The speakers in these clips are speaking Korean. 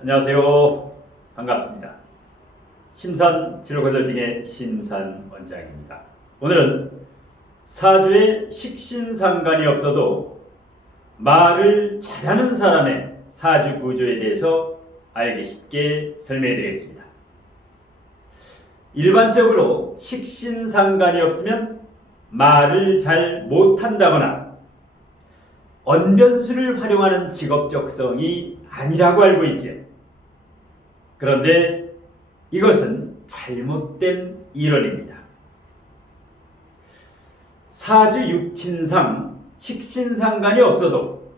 안녕하세요. 반갑습니다. 심산진로건설팅의 심산 원장입니다. 오늘은 사주에 식신상관이 없어도 말을 잘하는 사람의 사주 구조에 대해서 알기 쉽게 설명해 드리겠습니다. 일반적으로 식신상관이 없으면 말을 잘 못한다거나 언변수를 활용하는 직업적성이 아니라고 알고 있죠. 그런데 이것은 잘못된 이론입니다. 사주 육친상 식신상관이 없어도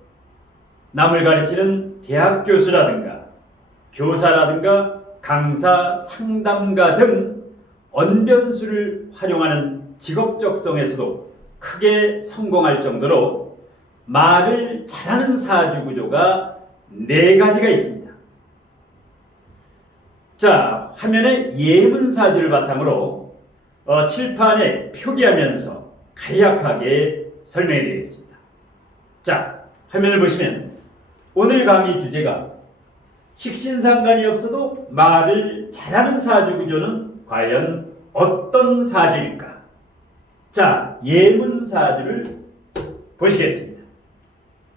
남을 가르치는 대학 교수라든가 교사라든가 강사, 상담가 등 언변수를 활용하는 직업적성에서도 크게 성공할 정도로 말을 잘하는 사주 구조가 4가지가 있습니다. 자, 화면에 예문사주를 바탕으로 칠판에 표기하면서 간략하게 설명해 드리겠습니다. 자, 화면을 보시면 오늘 강의 주제가 식신상관이 없어도 말을 잘하는 사주 구조는 과연 어떤 사주일까? 자, 예문사주를 보시겠습니다.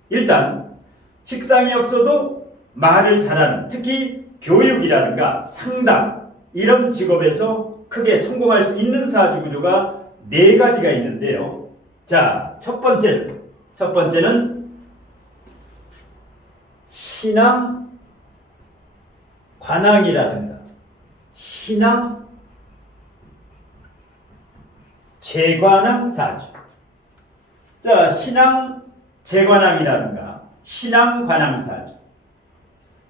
일단 식상이 없어도 말을 잘하는, 특히 교육이라든가 상담 이런 직업에서 크게 성공할 수 있는 사주 구조가 4가지가 있는데요. 자, 첫 번째는 신앙 관왕이라든가 신앙 재관왕 사주. 자, 신앙 재관왕이라든가 신앙 관왕 사주.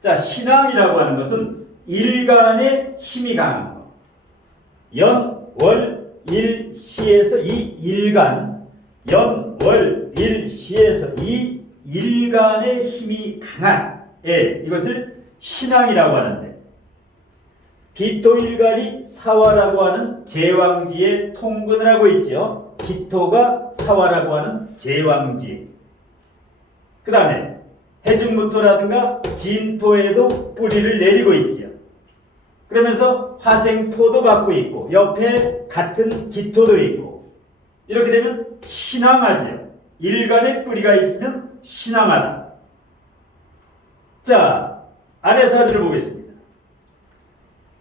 자, 신앙이라고 하는 것은 일간의 힘이 강한 것. 연, 월, 일, 시에서 이 일간, 연, 월, 일, 시에서 이 일간의 힘이 강한, 이것을 신앙이라고 하는데, 기토일간이 사화라고 하는 제왕지에 통근을 하고 있죠. 기토가 사화라고 하는 제왕지. 그 다음에 해중무토라든가 진토에도 뿌리를 내리고 있지요. 그러면서 화생토도 갖고 있고 옆에 같은 기토도 있고 이렇게 되면 신앙하지요. 일간에 뿌리가 있으면 신앙하다. 자, 아래 사주를 보겠습니다.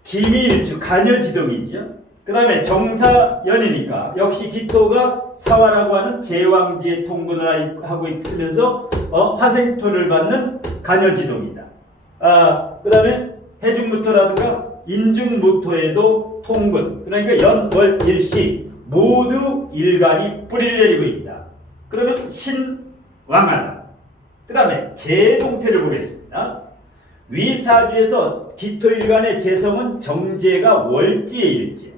기미일주 간여지동이지요. 그 다음에 정사연이니까 역시 기토가 사화라고 하는 제왕지에 통근을 하고 있으면서 화생토를 받는 간여지동이다. 그 다음에 해중무토라든가 인중무토에도 통근, 그러니까 연, 월, 일시 모두 일간이 뿌리를 내리고 있다. 그러면 신왕하다. 그 다음에 재동태를 보겠습니다. 위사주에서 기토일간의 재성은 정제가 월지일지.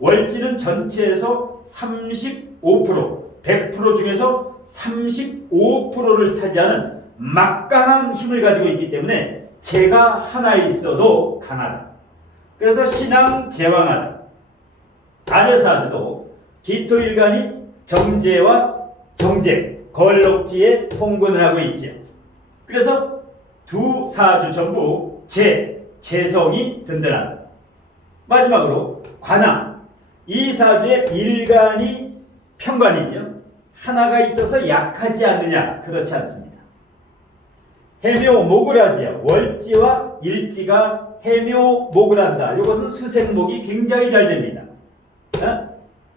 월지는 전체에서 35%, 100% 중에서 35%를 차지하는 막강한 힘을 가지고 있기 때문에 재가 하나 있어도 강하다. 그래서 신앙 제왕하다. 아래 사주도 기토일간이 정제와 정제, 걸록지에 통근을 하고 있죠. 그래서 두 사주 전부 재성이 든든하다. 마지막으로 관왕. 이 사주의 일간이 편관이죠. 하나가 있어서 약하지 않느냐? 그렇지 않습니다. 해묘목을 하지요. 월지와 일지가 해묘목을 한다. 이것은 수생목이 굉장히 잘 됩니다.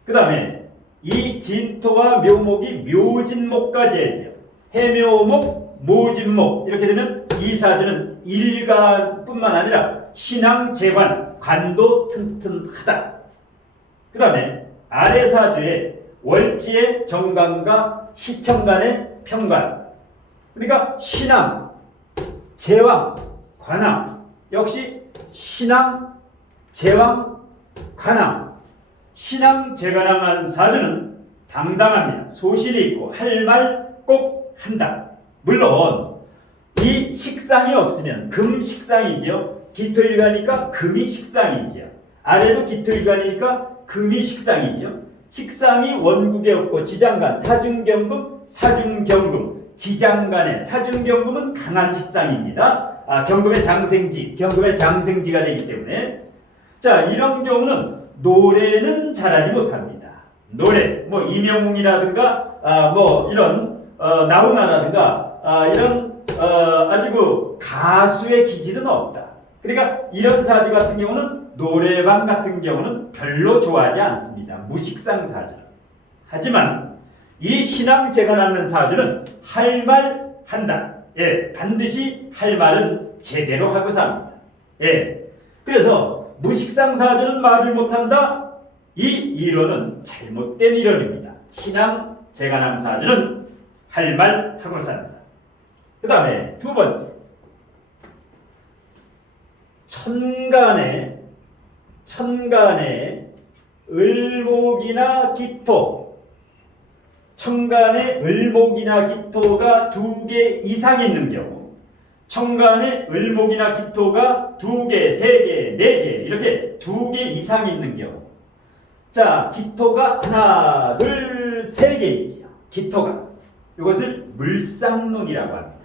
그 다음에 이 진토와 묘목이 묘진목까지 해지요. 해묘목, 모진목 이렇게 되면 이 사주는 일간뿐만 아니라 신앙, 재관, 관도 튼튼하다. 그 다음에 아래 사주에 월지의 정관과 시청간의 편관, 그러니까 신앙, 제왕, 관왕, 역시 신앙, 제왕, 관왕, 신앙, 재관왕한 사주는 당당합니다. 소신이 있고 할 말 꼭 한다. 물론 이 식상이 없으면 금식상이지요. 기토일간이니까 금이 식상이지요. 아래도 기토일간이니까 금이 식상이지요. 식상이 원국에 없고 지장간, 사중경금, 사중경금 지장간의 사준경금은 강한 식상입니다. 경금의 장생지가 되기 때문에 자 이런 경우는 노래는 잘하지 못합니다. 노래 뭐 이명웅이라든가 뭐 이런 나훈아라든가 이런 아주 그 가수의 기질은 없다. 그러니까 이런 사주 같은 경우는 노래방 같은 경우는 별로 좋아하지 않습니다. 무식상 사주. 하지만 이 신앙 재간하는 사주는 할 말 한다. 예, 반드시 할 말은 제대로 하고 삽니다. 예, 그래서 무식상 사주는 말을 못한다. 이 이론은 잘못된 이론입니다. 신앙 재간하는 사주는 할 말 하고 산다. 그 다음에 두 번째, 천간에 을목이나 기토, 천간에 을목이나 기토가 2개 이상 있는 경우, 천간에 을목이나 기토가 2개, 3개, 4개 이렇게 2개 이상 있는 경우, 자 기토가 하나, 둘, 3개 있죠. 기토가 이것을 물상론이라고 합니다.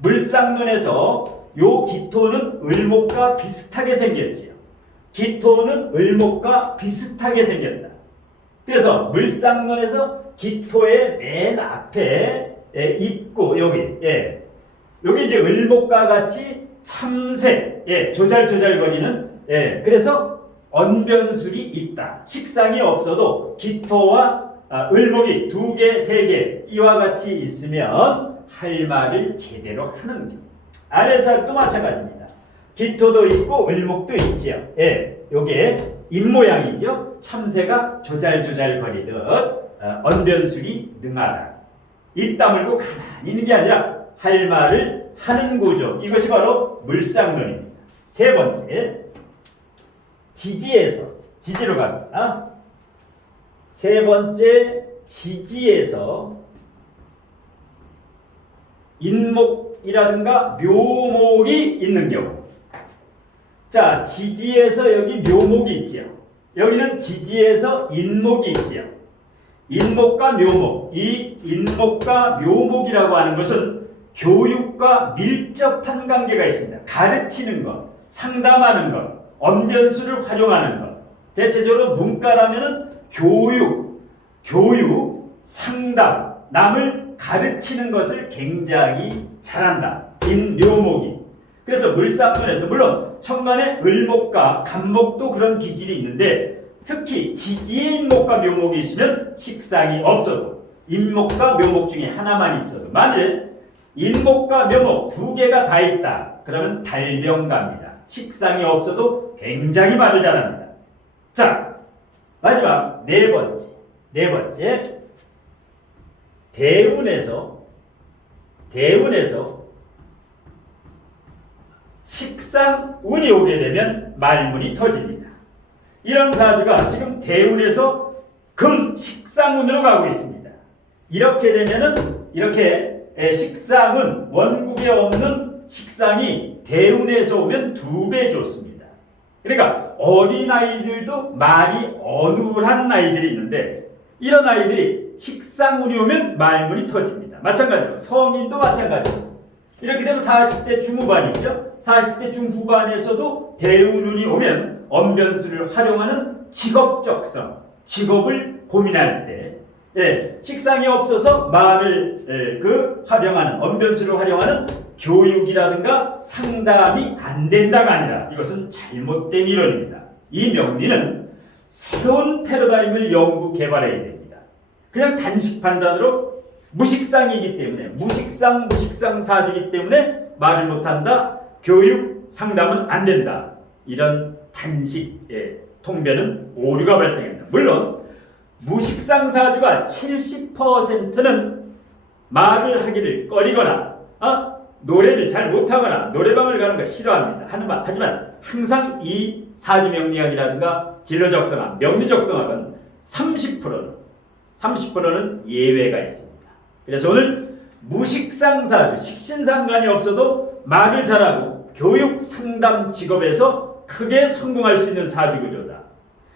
물상론에서 요 기토는 을목과 비슷하게 생겼지요. 기토는 을목과 비슷하게 생겼다. 그래서 물상론에서 기토의 맨 앞에 있고 여기 이제 을목과 같이 참새 조잘조잘거리는 그래서 언변술이 있다. 식상이 없어도 기토와 을목이 2개, 3개 이와 같이 있으면 할 말을 제대로 하는 경. 아래사주도 마찬가지입니다. 기토도 있고 을목도 있지요. 요게 입모양이죠. 참새가 조잘조잘 거리듯 언변술이 능하다. 입 다물고 가만히 있는 게 아니라 할 말을 하는 구조. 이것이 바로 물상론입니다. 세 번째, 지지로 갑니다. 세 번째, 지지에서 인목이라든가 묘목이 있는 경우. 자, 지지에서 여기 묘목이 있지요. 여기는 지지에서 인목이 있지요. 인목과 묘목, 이 인목과 묘목이라고 하는 것은 교육과 밀접한 관계가 있습니다. 가르치는 것, 상담하는 것, 언변술을 활용하는 것. 대체적으로 문과라면은 교육, 상담, 남을 가르치는 것을 굉장히 잘한다. 인묘목이. 그래서 물상론에서 물론 천간에 을목과 간목도 그런 기질이 있는데 특히 지지에 인목과 묘목이 있으면 식상이 없어도 인목과 묘목 중에 하나만 있어도 만일 인목과 묘목 2개가 다 있다. 그러면 달병갑니다. 식상이 없어도 굉장히 말을 잘합니다. 자, 마지막 네 번째 대운에서 식상운이 오게 되면 말문이 터집니다. 이런 사주가 지금 대운에서 금 식상운으로 가고 있습니다. 이렇게 되면은 이렇게 식상은 원국에 없는 식상이 대운에서 오면 2배 좋습니다. 그러니까 어린아이들도 말이 어눌한 아이들이 있는데 이런 아이들이 식상운이 오면 말문이 터집니다. 마찬가지로 성인도 마찬가지로 이렇게 되면 40대 중후반이죠. 40대 중후반에서도 대운운이 오면 언변술을 활용하는 직업적성, 직업을 고민할 때 식상이 없어서 말을 활용하는 언변술을 활용하는 교육이라든가 상담이 안 된다가 아니라 이것은 잘못된 이론입니다. 이 명리는 새로운 패러다임을 연구 개발해야 됩니다. 그냥 단식 판단으로 무식상이기 때문에 무식상 사주이기 때문에 말을 못한다. 교육 상담은 안 된다. 이런 단식 통변은 오류가 발생합니다. 물론 무식상 사주가 70%는 말을 하기를 꺼리거나 노래를 잘 못하거나 노래방을 가는 걸 싫어합니다. 하지만 항상 이 사주 명리학이라든가 진로적성학, 명리적성학은 30%는 예외가 있습니다. 그래서 오늘 무식상 사주, 식신상관이 없어도 말을 잘하고 교육 상담 직업에서 크게 성공할 수 있는 사주 구조다.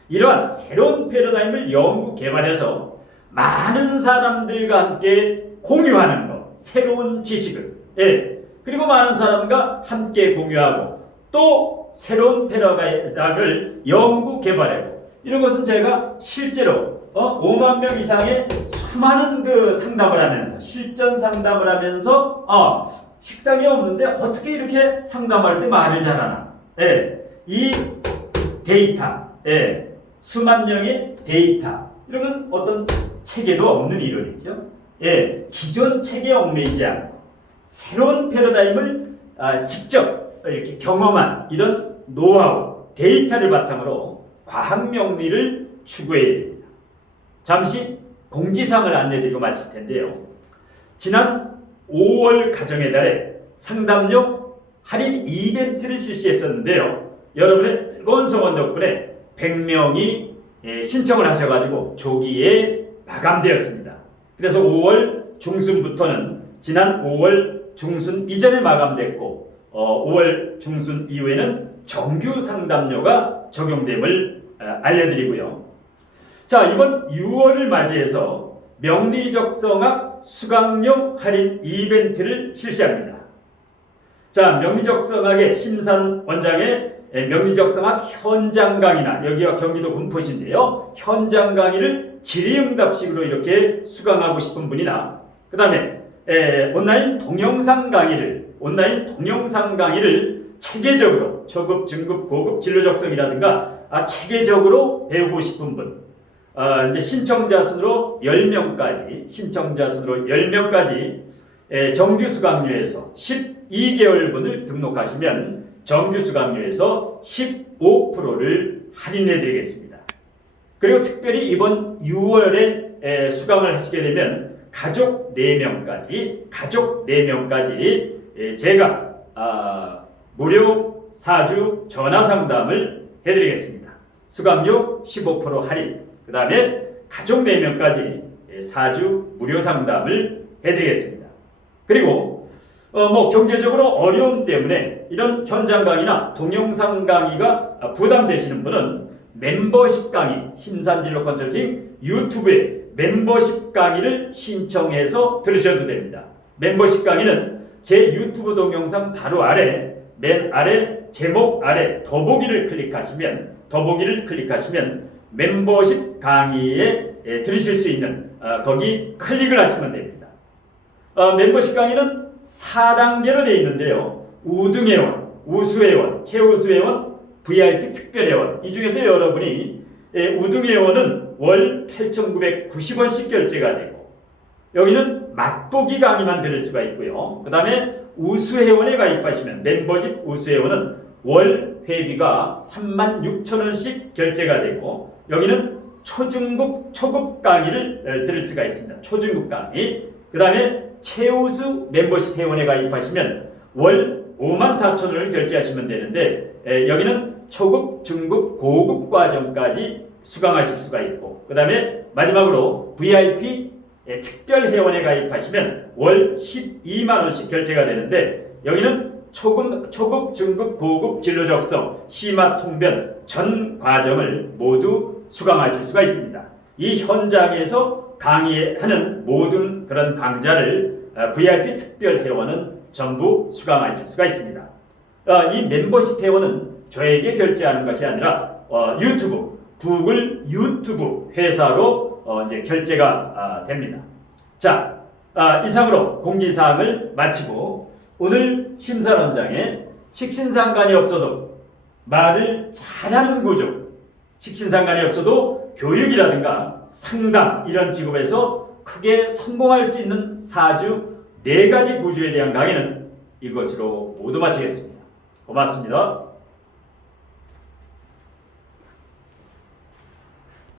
이러한 새로운 패러다임을 연구 개발해서 많은 사람들과 함께 공유하는 것, 새로운 지식을, 그리고 많은 사람과 함께 공유하고 또 새로운 패러다임을 연구 개발하고, 이런 것은 제가 실제로 5만 명 이상의 수많은 그 상담을 하면서, 실전 상담을 하면서 식상이 없는데 어떻게 이렇게 상담할 때 말을 잘하나, 이 데이터, 수만 명의 데이터, 이런 건 어떤 체계도 없는 이론이죠. 기존 체계에 얽매이지 않고 새로운 패러다임을 직접 이렇게 경험한 이런 노하우, 데이터를 바탕으로 과학 명리를 추구해야 됩니다. 잠시 공지사항을 안내드리고 마칠 텐데요. 지난 5월 가정의 달에 상담료 할인 이벤트를 실시했었는데요. 여러분의 뜨거운 성원 덕분에 100명이 신청을 하셔가지고 조기에 마감되었습니다. 그래서 5월 중순부터는 지난 5월 중순 이전에 마감됐고 5월 중순 이후에는 정규 상담료가 적용됨을 알려드리고요. 자, 이번 6월을 맞이해서 명리적성학 수강료 할인 이벤트를 실시합니다. 자, 명리적성학의 심산 원장의 명리적성학 현장 강의나, 여기가 경기도 군포시인데요, 현장 강의를 질의응답식으로 이렇게 수강하고 싶은 분이나, 그 다음에 온라인 동영상 강의를 체계적으로 초급, 중급, 고급 진로 적성이라든가 체계적으로 배우고 싶은 분, 이제 신청자 순으로 10명까지 정규 수강료에서 12개월분을 등록하시면 정규 수강료에서 15%를 할인해 드리겠습니다. 그리고 특별히 이번 6월에 수강을 하시게 되면 가족 4명까지 제가 무료 4주 전화 상담을 해드리겠습니다. 수강료 15% 할인, 그 다음에 가족 4명까지 4주 무료 상담을 해드리겠습니다. 그리고 경제적으로 어려움 때문에 이런 현장 강의나 동영상 강의가 부담되시는 분은 멤버십 강의, 심산진로 컨설팅 유튜브에 멤버십 강의를 신청해서 들으셔도 됩니다. 멤버십 강의는 제 유튜브 동영상 바로 아래, 맨 아래 제목 아래 더보기를 클릭하시면 멤버십 강의에 들으실 수 있는 거기 클릭을 하시면 됩니다. 멤버십 강의는 4단계로 되어 있는데요. 우등회원, 우수회원, 최우수회원, VIP 특별회원, 이 중에서 여러분이 우등회원은 월 8,990원씩 결제가 되고, 여기는 맛보기 강의만 들을 수가 있고요. 그 다음에 우수회원에 가입하시면, 멤버십 우수회원은 월 회비가 36,000원씩 결제가 되고, 여기는 초중급, 초급 강의를 들을 수가 있습니다. 초중급 강의. 그 다음에 최우수 멤버십 회원에 가입하시면 월 54,000원을 결제하시면 되는데, 여기는 초급, 중급, 고급 과정까지 수강하실 수가 있고, 그 다음에 마지막으로 VIP 특별 회원에 가입하시면 월 120,000원씩 결제가 되는데, 여기는 초급, 중급, 고급 진로 적성, 심화 통변 전 과정을 모두 수강하실 수가 있습니다. 이 현장에서 강의하는 모든 그런 강좌를 VIP 특별 회원은 전부 수강하실 수가 있습니다. 이 멤버십 회원은 저에게 결제하는 것이 아니라 구글 유튜브 회사로 이제 결제가 됩니다. 자, 이상으로 공지사항을 마치고, 오늘 심산원장의 식신상관이 없어도 말을 잘하는 구조, 식신상관이 없어도 교육이라든가 상담, 이런 직업에서 크게 성공할 수 있는 4주 4가지 구조에 대한 강의는 이것으로 모두 마치겠습니다. 고맙습니다.